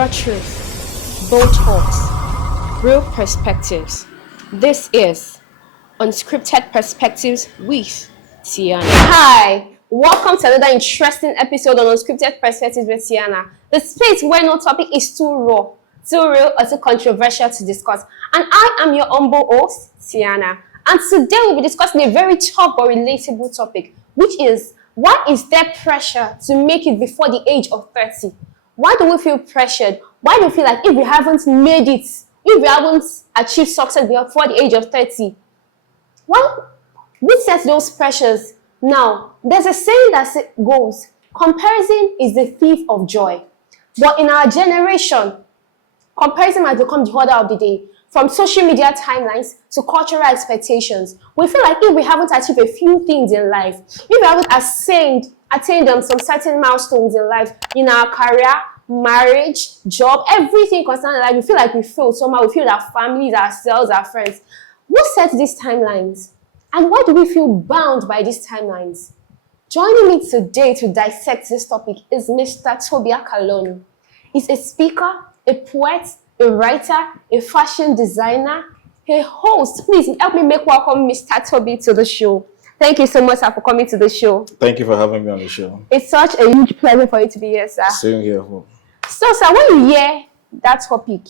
Raw truth, bold talks, real perspectives. This is Unscripted Perspectives with Tiana. Hi, welcome to another interesting episode on Unscripted Perspectives with Tiana. The space where no topic is too raw, too real, or too controversial to discuss. And I am your humble host, Tiana. And today we'll be discussing a very tough but relatable topic, which is, why is there pressure to make it before the age of 30? Why do we feel pressured? Why do we feel like if we haven't made it, if we haven't achieved success before the age of 30? Well, who sets those pressures? Now, there's a saying that goes, comparison is the thief of joy. But in our generation, comparison has become the order of the day. From social media timelines to cultural expectations, we feel like if we haven't achieved a few things in life, if we haven't attained some certain milestones in life, in our career, marriage, job, everything concerning life, we feel like we failed somehow. We feel that families, ourselves, our friends. What sets these timelines? And why do we feel bound by these timelines? Joining me today to dissect this topic is Mr. Tobia Kalonu. He's a speaker, a poet, a writer, a fashion designer, a host. Please help me welcome Mr. Toby to the show. Thank you so much, sir, for coming to the show. Thank you for having me on the show. It's such a huge pleasure for you to be here, sir. Same here. So, sir, when you hear that topic,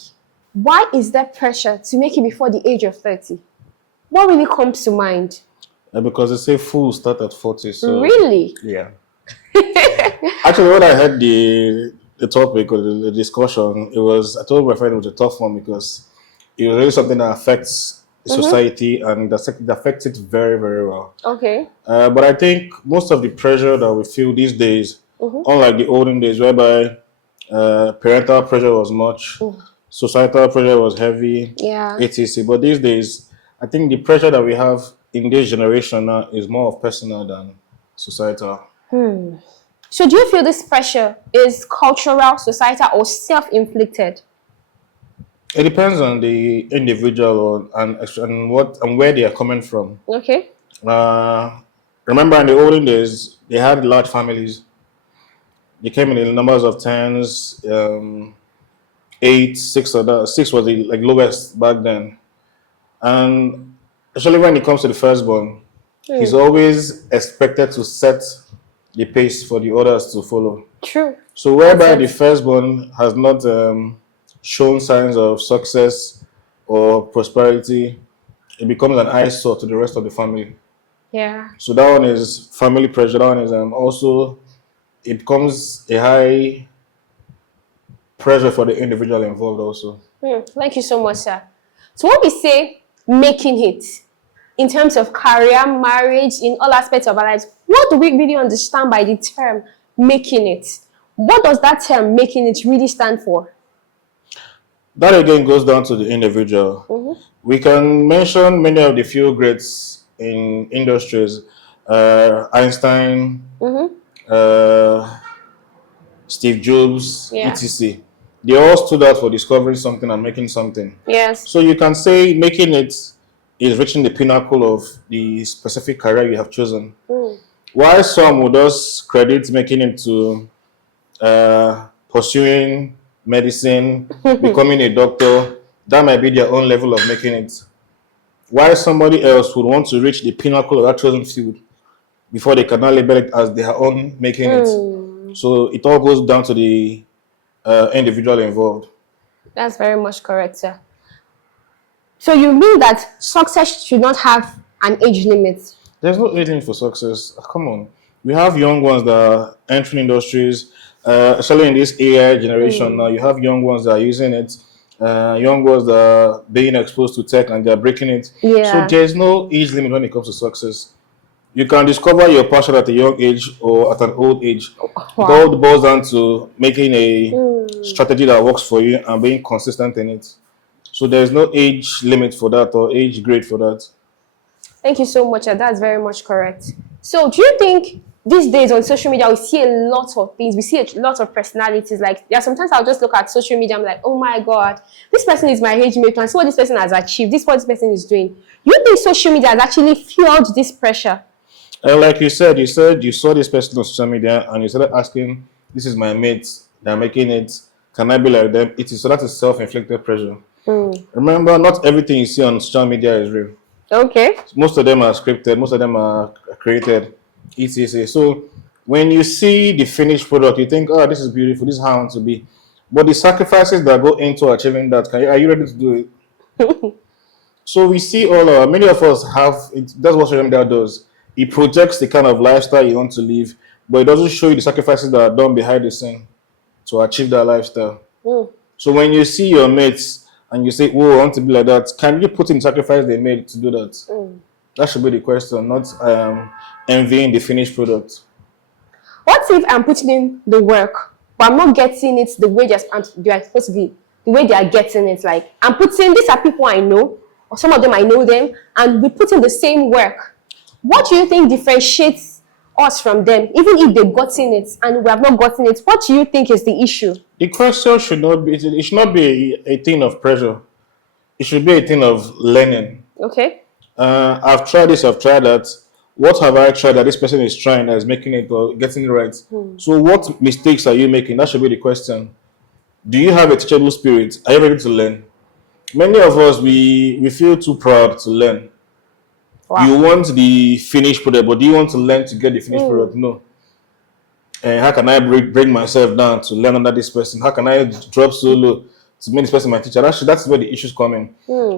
why is there pressure to make it before the age of 30? What really comes to mind? Because they say fools start at 40. So really? Yeah. Actually, when I heard the topic or the discussion, I told my friend it was a tough one because it was really something that affects society and that affects it very, very well. Okay. But I think most of the pressure that we feel these days, unlike the olden days whereby parental pressure was much, societal pressure was heavy, etc. But these days, I think the pressure that we have in this generation now is more of personal than societal. So do you feel this pressure is cultural, societal, or self-inflicted? It depends on the individual and where they are coming from. Okay. Remember in the olden days, they had large families. They came in numbers of tens, 8, 6 or that. 6 was the lowest back then. And especially when it comes to the firstborn, he's always expected to set the pace for the others to follow. True. So whereby the firstborn has not shown signs of success or prosperity, it becomes an eyesore to the rest of the family. Yeah. So that one is family pressure. That one is also, it becomes a high pressure for the individual involved also. Thank you so much, sir. So when we say making it, in terms of career, marriage, in all aspects of our lives, what do we really understand by the term making it? What does that term making it really stand for? That again goes down to the individual. We can mention many of the few greats in industries, Einstein, Steve Jobs, etc. They all stood out for discovering something and making something. Yes. So you can say making it is reaching the pinnacle of the specific career you have chosen. While some would just credit making it to pursuing medicine, becoming a doctor, that might be their own level of making it. While somebody else would want to reach the pinnacle of that chosen field before they can now label it as their own making it. So it all goes down to the individual involved. That's very much correct, sir. So you mean that success should not have an age limit? There's no age limit for success. Come on. We have young ones that are entering industries, especially in this AI generation now. You have young ones that are using it, young ones that are being exposed to tech and they're breaking it. So there's no age limit when it comes to success. You can discover your passion at a young age or at an old age. It all boils down to making a strategy that works for you and being consistent in it. So there's no age limit for that or age grade for that. Thank you so much. That's very much correct. So do you think these days on social media we see a lot of things, we see a lot of personalities? Like, sometimes I'll just look at social media, I'm like, oh my God, this person is my age mate and see what this person has achieved, this is what this person is doing. You think social media has actually fueled this pressure? Like you said you saw this person on social media and you started asking, this is my mate, they're making it, Can I be like them? It is so that is self-inflicted pressure. Mm. Remember, not everything you see on social media is real. Okay. Most of them are scripted, most of them are created, etc. So when you see the finished product, you think, oh, this is beautiful, this is how I want to be. But the sacrifices that go into achieving that, are you ready to do it? So we see many of us have, that's what social media does. It projects the kind of lifestyle you want to live, but it doesn't show you the sacrifices that are done behind the scene to achieve that lifestyle. Mm. So when you see your mates and you say, oh, I want to be like that, can you put in the sacrifice they made to do that? Mm. That should be the question, not envying the finished product. What if I'm putting in the work, but I'm not getting it the way they are supposed to be, the way they are getting it? Like, I'm putting, these are people I know, or some of them I know them, and we put in the same work. What do you think differentiates us from them, even if they've gotten it and we have not gotten it? What do you think is the issue? The question should not be, it should not be a thing of pressure. It should be a thing of learning. Okay. I've tried this, I've tried that. What have I tried that this person is trying that is making it or getting it right? So what mistakes are you making? That should be the question. Do you have a teachable spirit? Are you ready to learn? Many of us, we feel too proud to learn. Wow. You want the finished product, but do you want to learn to get the finished product? No. And how can I bring myself down to learn under this person? How can I drop so low to make this person my teacher? That's where the issues come in.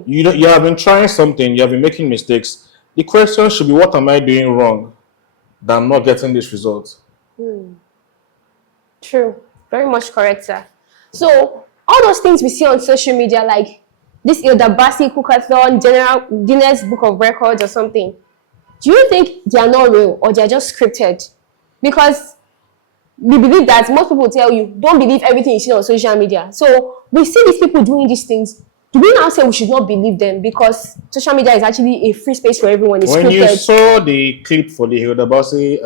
You have been trying something, you have been making mistakes. The question should be, what am I doing wrong that I'm not getting this result? True. Very much correct, sir. So, all those things we see on social media, like this Ildabasi Cookathon, General Guinness Book of Records or something, do you think they are not real or they are just scripted? Because we believe that most people tell you, don't believe everything you see on social media. So, we see these people doing these things. Do we now say we should not believe them because social media is actually a free space for everyone? It's When scripted. you saw the clip for the Ildabasi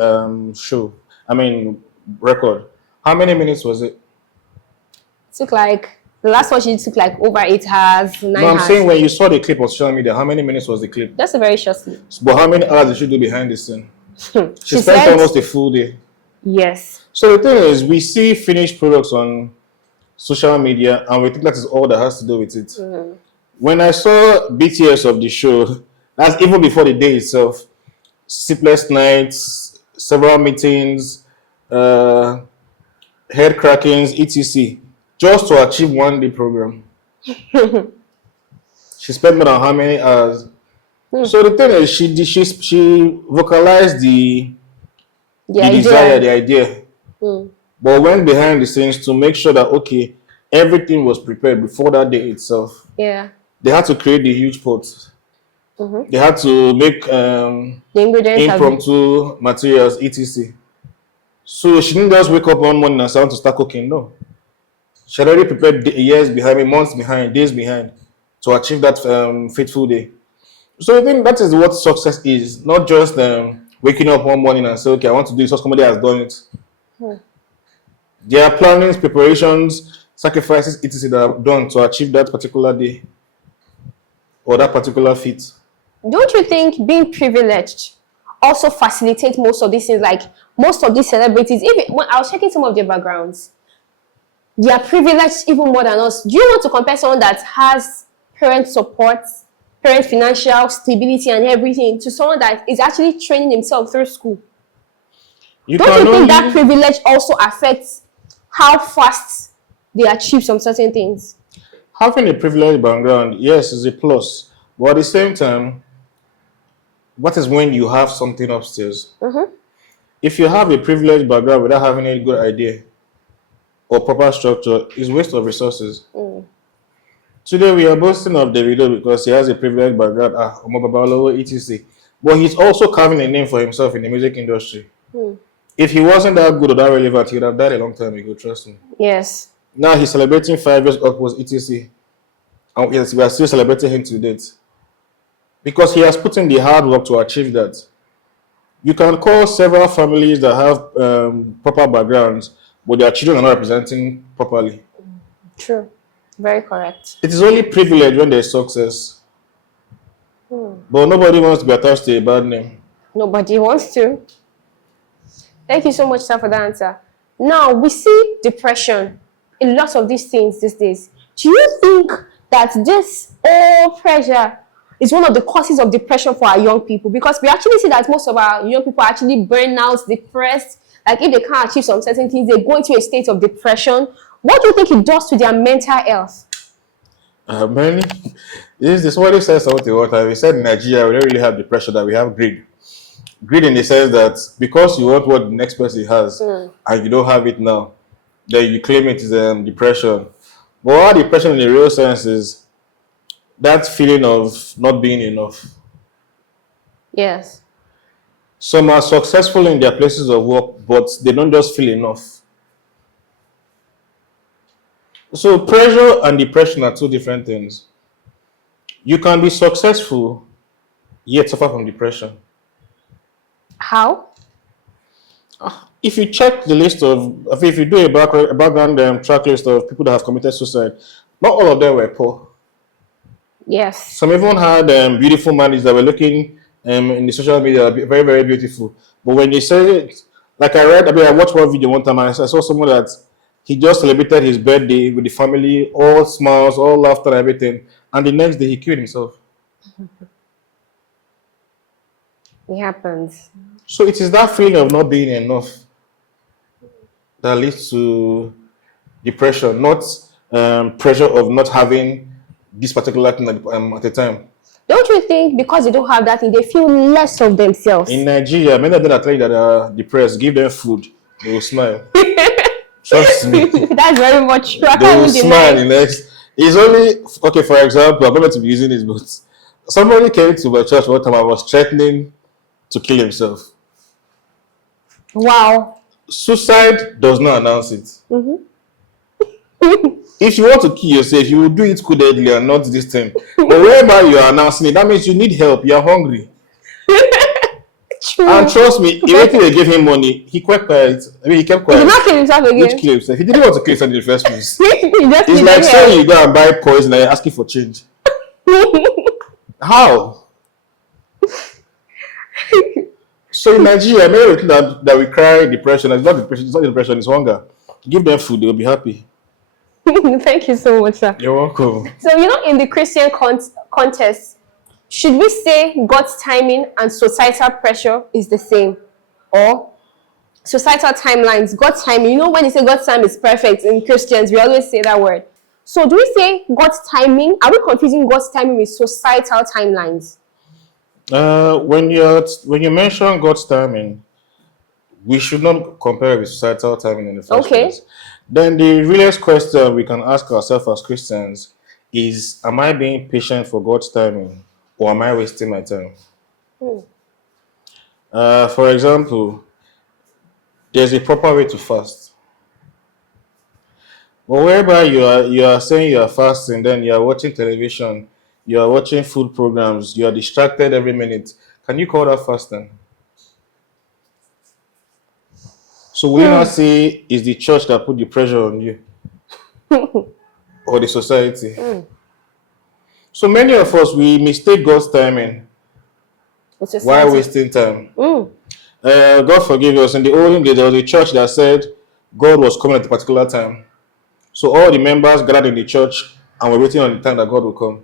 record, how many minutes was it? Took like, the last one she took like over 8 hours, 9 No, I'm hours. saying when you saw the clip on social media, how many minutes was the clip? That's a very short clip. But how many hours did she do behind the scene? She spent said, almost a full day. yes. So the thing is, we see finished products on social media and we think that is all that has to do with it. When I saw BTS of the show, that's even before the day itself, sleepless nights, several meetings, head crackings, etc., just to achieve one day program. She spent more than how many hours? So the thing is, she vocalized the desire, the idea. But went behind the scenes to make sure that, okay, everything was prepared before that day itself. Yeah. They had to create the huge pots. They had to make The ingredients impromptu materials, etc. So she didn't just wake up one morning and say, I want to start cooking. No. She had already prepared years behind, months behind, days behind to achieve that fateful day. So I think that is what success is, not just waking up one morning and say, okay, I want to do this, so somebody has done it. There are plannings, preparations, sacrifices, etc. that are done to achieve that particular day or that particular feat. Don't you think being privileged also facilitates most of these things? Like most of these celebrities, even when I was checking some of their backgrounds, they are privileged even more than us. Do you want to compare someone that has parent support, parent financial stability and everything to someone that is actually training himself through school? Don't you think that privilege also affects how fast they achieve some certain things? Having a privileged background, yes, is a plus. But at the same time, what is when you have something upstairs? If you have a privileged background without having a good idea or proper structure, it's waste of resources. Today we are boasting of Davido because he has a privileged background, etc. But he's also carving a name for himself in the music industry. If he wasn't that good or that relevant, he would have died a long time ago, trust me. Yes. Now he's celebrating 5 years upwards, etc. And yes, we are still celebrating him to date. Because he has put in the hard work to achieve that. You can call several families that have proper backgrounds, but their children are not representing properly. True. Very correct. It is only privilege when there's success. But nobody wants to be attached to a bad name. Nobody wants to. Thank you so much, sir, for that answer. Now, we see depression in lots of these things these days. Do you think that this all pressure is one of the causes of depression for our young people? Because we actually see that most of our young people are actually burn out, depressed. Like if they can't achieve some certain things, they go into a state of depression. What do you think it does to their mental health? Many. This somebody said something one time. He said in Nigeria we don't really have depression, that we have greed. Greed in the sense that because you want what the next person has and you don't have it now, then you claim it is depression. But what depression in the real sense is that feeling of not being enough. Yes. Some are successful in their places of work, but they don't just feel enough. So pressure and depression are two different things. You can be successful yet suffer from depression. How? If you check the list of, if you do a background track list of people that have committed suicide, not all of them were poor. Yes. Some even had beautiful marriages that were looking in the social media very, very beautiful. But when they say it, like I watched one video one time and I saw someone that he just celebrated his birthday with the family, all smiles, all laughter, and everything. And the next day he killed himself. It happens. So it is that feeling of not being enough that leads to depression, not pressure of not having this particular thing at the time. Don't you think because they don't have that thing, they feel less of themselves? In Nigeria, many of them are telling you that are depressed. Give them food, they will smile. Trust me. That's very much true. They will smile the next. It's only okay. For example, I'm going to be using this, but somebody came to my church one time and was threatening to kill himself. Wow. Suicide does not announce it. If you want to kill yourself, you will do it codedly and not this time. But wherever you are announcing it, that means you need help. You are hungry. True. And trust me, immediately they gave him money, he kept quiet. I mean, he kept quiet. He did not kill himself again. Which kill himself? He didn't want to kill himself in the first place. It's like saying you go and buy poison and you're asking for change. How? So in Nigeria, maybe that we cry depression. It's not depression. It's not depression. It's hunger. Give them food; they will be happy. Thank you so much, sir. You're welcome. So in the Christian context, should we say God's timing and societal pressure is the same, or societal timelines? God's timing. When you say God's time is perfect in Christians, we always say that word. So do we say God's timing? Are we confusing God's timing with societal timelines? When you mention God's timing, we should not compare it with societal timing in the first place. Then the realest question we can ask ourselves as Christians is, am I being patient for God's timing, or am I wasting my time? For example, there's a proper way to fast. But whereby you are saying you are fasting, then you are watching television, you are watching food programs, you are distracted every minute. Can you call that fasting? So will you not say it's the church that put the pressure on you? Or the society? So many of us, we mistake God's timing while wasting time. God forgive us. In the olden days, there was a church that said God was coming at a particular time. So all the members gathered in the church and were waiting on the time that God will come.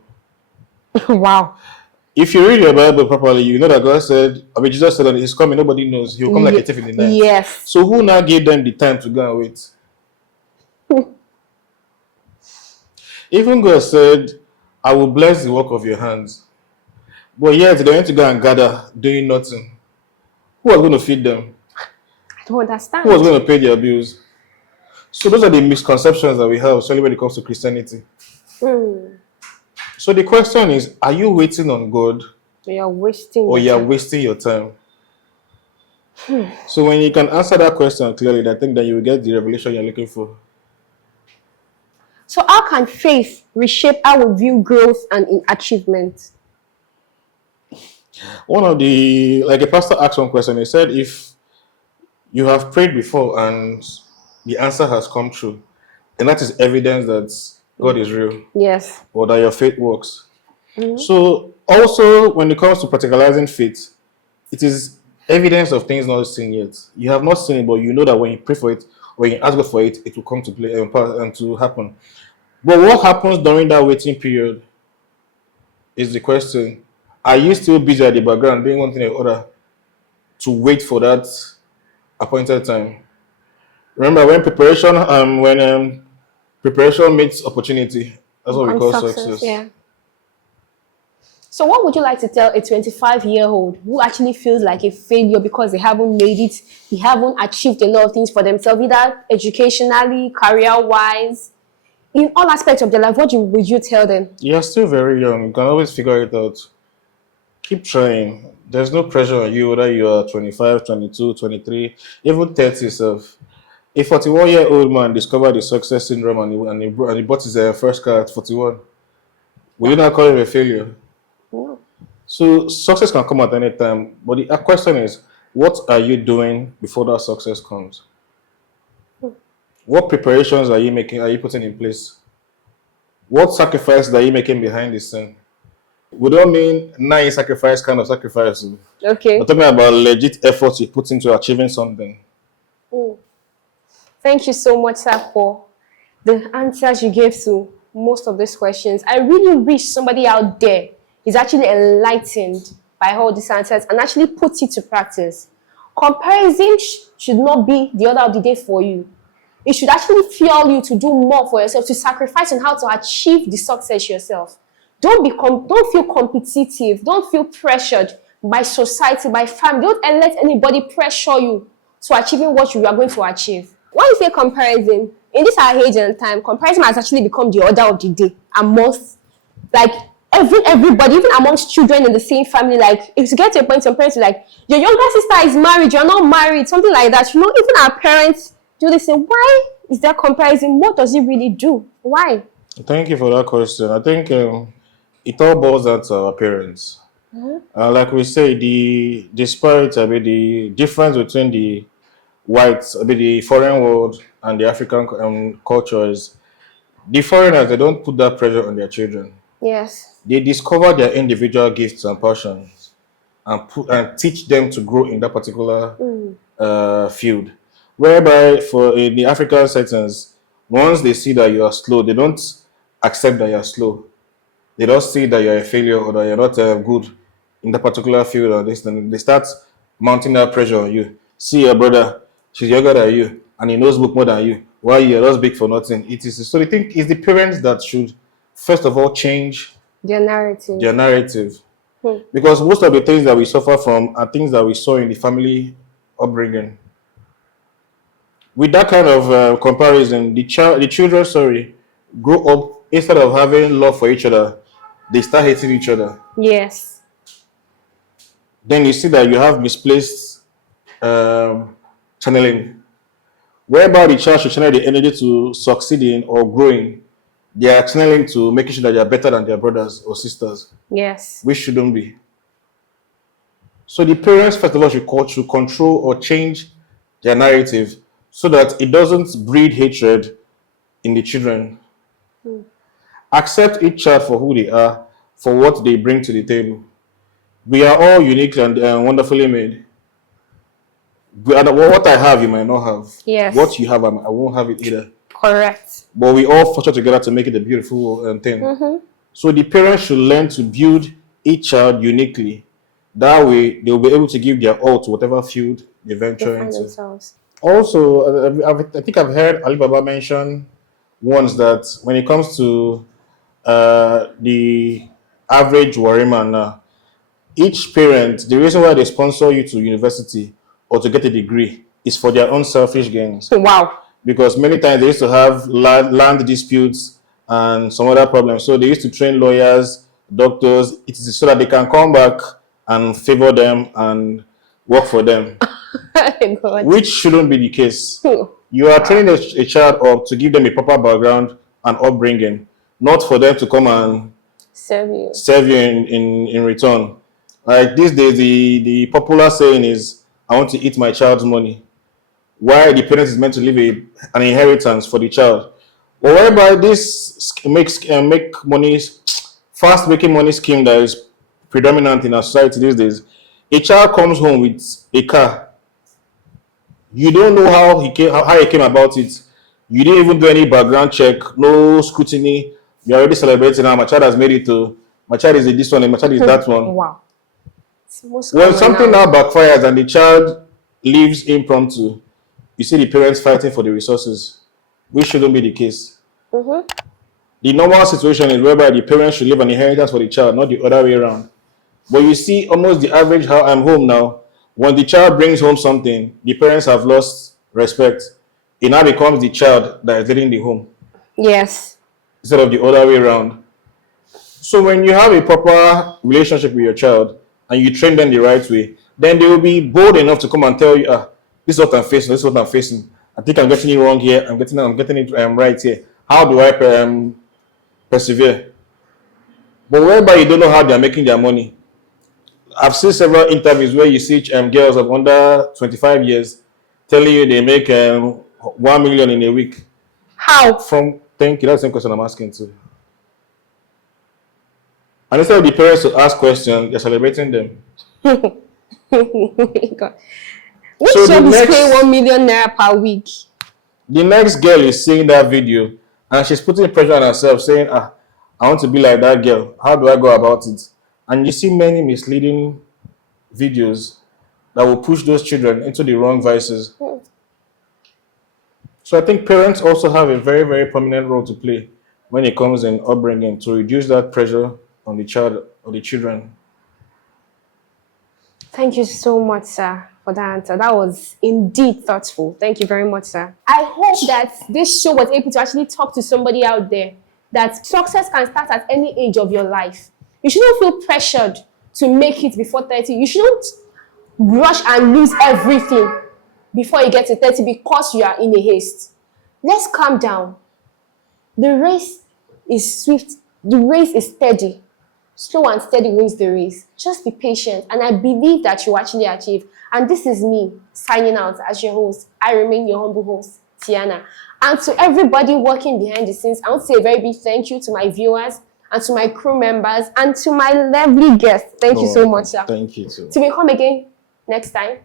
Wow. If you read your Bible properly, you know that God said, Jesus said that He's coming, nobody knows. He will come like a thief in the night. Yes. So who now gave them the time to go and wait? Even God said, I will bless the work of your hands. But yet they went to go and gather, doing nothing. Who was going to feed them? I don't understand. Who was going to pay their bills? So those are the misconceptions that we have, especially when it comes to Christianity. So the question is, are you waiting on God? You're wasting wasting your time? So when you can answer that question clearly, I think that you will get the revelation you're looking for. So how can faith reshape how we view growth and achievement? One of a pastor asked one question. He said, if you have prayed before and the answer has come true, then that is evidence that God is real. Yes. Or that your faith works. So also when it comes to practicalizing faith, it is evidence of things not seen yet. You have not seen it, but you know that when you pray for it, When you ask God for it, it will come to play and to happen. But what happens during that waiting period is the question. Are you still busy at the background doing one thing or other to wait for that appointed time? Remember when preparation meets opportunity, that's what we Become call success, success. yeah. So, what would you like to tell a 25-year-old who actually feels like a failure because they haven't made it, they haven't achieved a lot of things for themselves, either educationally, career-wise, in all aspects of their life? Would you tell them? You're still very young. You can always figure it out. Keep trying. There's no pressure on you whether you are 25, 22, 23, even 30 yourself. A 41-year-old man discovered the success syndrome and he bought his first car at 41. Will you not call him a failure? No. So success can come at any time. But the question is, what are you doing before that success comes? What preparations are you making? Are you putting in place? What sacrifices are you making behind the scene? We don't mean nine sacrifice kind of sacrifice. We're Okay. talking about legit efforts you put into achieving something. Thank you so much, sir, for the answers you gave to most of these questions. I really wish somebody out there is actually enlightened by all these answers and actually puts it to practice. Comparison should not be the order of the day for you. It should actually fuel you to do more for yourself, to sacrifice on how to achieve the success yourself. Don't feel competitive. Don't feel pressured by society, by family. Don't let anybody pressure you to achieving what you are going to achieve. When you say comparison, in this our age and time, comparison has actually become the order of the day amongst, like, everybody, even amongst children in the same family. Like, if you get to a point, some parents are like, your younger sister is married, you're not married, something like that. Even our parents do they say, why is that comparison? What does it really do? Why? Thank you for that question. I think it all boils down to our parents. Like we say, the disparity, the difference between the whites, the foreign world and the African culture is the foreigners, they don't put that pressure on their children. Yes. They discover their individual gifts and passions and teach them to grow in that particular field. Whereby for in the African settings, once they see that you are slow, they don't accept that you are slow. They don't see that you're a failure or that you're not good in that particular field or this. Then they start mounting that pressure on you. See your brother, she's younger than you, and he knows book more than you. Why you're just big for nothing? It is so. I think it's the parents that should first of all change Their narrative. their narrative, because most of the things that we suffer from are things that we saw in the family upbringing. With that kind of comparison, the children, sorry, grow up instead of having love for each other, they start hating each other. Yes. Then you see that you have misplaced channeling, whereby the child should channel the energy to succeeding or growing. They are channeling to making sure that they are better than their brothers or sisters, Yes. which shouldn't be. So the parents, first of all, should control or change their narrative so that it doesn't breed hatred in the children. Accept each child for who they are, for what they bring to the table. We are all unique and wonderfully made. What I have, you might not have. Yes. What you have, I won't have it either. Correct. But we all function together to make it a beautiful thing. So the parents should learn to build each child uniquely. That way, they'll be able to give their all to whatever field they venture Find into. themselves. Also, I think I've heard Alibaba mention once that when it comes to the average Warriman now, each parent, the reason why they sponsor you to university or to get a degree is for their own selfish gains. Wow. Because many times they used to have land disputes and some other problems. So they used to train lawyers, doctors, it is so that they can come back and favor them and work for them, God. which shouldn't be the case. You are training a child up to give them a proper background and upbringing, not for them to come and serve you in return. Like these days, the popular saying is, I want to eat my child's money. Why the parent is meant to leave an inheritance for the child. But whereby this make money, fast making money scheme that is predominant in our society these days, a child comes home with a car. You don't know how he came about it. You didn't even do any background check, no scrutiny. You're already celebrating how my child has made it to. My child is this one and my child is that one. Wow. It's most When common something now. now backfires and the child leaves impromptu, you see the parents fighting for the resources, which shouldn't be the case. The normal situation is whereby the parents should leave an inheritance for the child, not the other way around. But you see, almost the average how I'm home now, when the child brings home something, the parents have lost respect. It now becomes the child that is leading the home Yes. instead of the other way around. So when you have a proper relationship with your child and you train them the right way, then they will be bold enough to come and tell you, this is what I'm facing, this is what I'm facing. I think I'm getting it wrong here, I'm getting it right here. How do I persevere? But whereby you don't know how they're making their money. I've seen several interviews where you see girls of under 25 years telling you they make 1 million in a week. How? Thank you, that's the same question I'm asking too. And instead of the parents to ask questions, they're celebrating them. God. Which So job is paying 1 million naira per week? The next girl is seeing that video and she's putting pressure on herself, saying, I want to be like that girl. How do I go about it? And you see many misleading videos that will push those children into the wrong vices. So I think parents also have a very, very prominent role to play when it comes in upbringing to reduce that pressure on the child or the children. Thank you so much, sir, for that answer. That was indeed thoughtful. Thank you very much, sir. I hope that this show was able to actually talk to somebody out there that success can start at any age of your life. You shouldn't feel pressured to make it before 30. You shouldn't rush and lose everything before you get to 30 because you are in a haste. Let's calm down. The race is swift. The race is steady. Slow and steady wins the race. Just be patient, and I believe that you actually achieve. And this is me signing out as your host. I remain your humble host, Tiana. And to everybody working behind the scenes, I want to say a very big thank you to my viewers and to my crew members and to my lovely guests. Thank you so much, sir. Thank you too. Till we come again next time,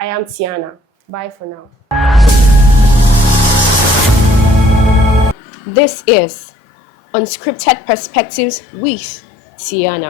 I am Tiana. Bye for now. This is Unscripted Perspectives with Tiana.